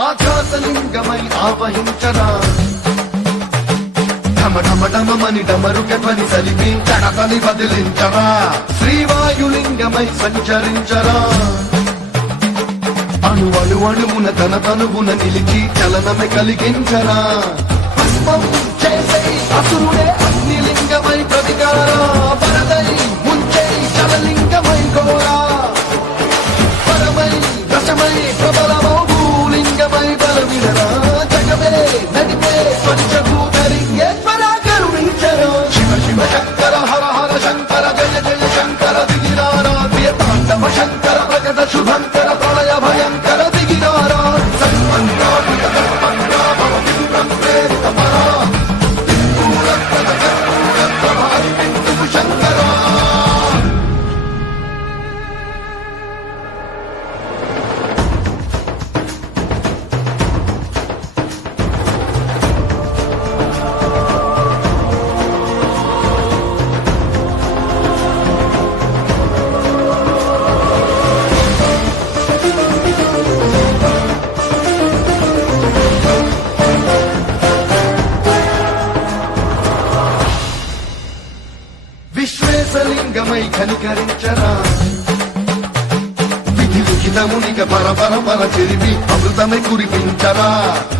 ఆకాశలింగమై ఆవహించరా ఢమఢమఢమని డమరుక ధ్వని సలిపి జడతని బదిలించరా శ్రీవాయులింగమై సంచరించరా అణువున తన తనువున నిలిచి చలనమే కలిగించరా పుష్పం చేసే అసురుడే అగ్నిలింగమై ప్రతికారా వరదై ముంచై చలలింగమై ఘోరా పరమై దశమై ప్రబలమౌ భూలింగమై బలమిడరా జగమే నడిపే పంచభూతలింగేశ్వర కరుణించరా శివ శివ శంకర హర హర శంకర జయ జయ శంకర దిగిరారా తాండవ శంకర ప్రకట శుభంకర ప్రళయ భయంకర దిగిరారా సన్మంత్రాత్మక కర్మంగా భవతిం ప్రేరిత పరా శంకరా విశ్వేశలింగమై కనికరించరా విధి లిఖితమునిక పరపర చెరిపి అమృతమై కురిపించరా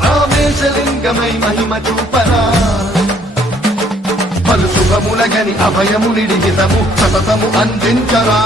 రామేశలింగమై మహిమ చూపరా పలు శుభములగని అభయము నిడిహితము సతతము అందించరా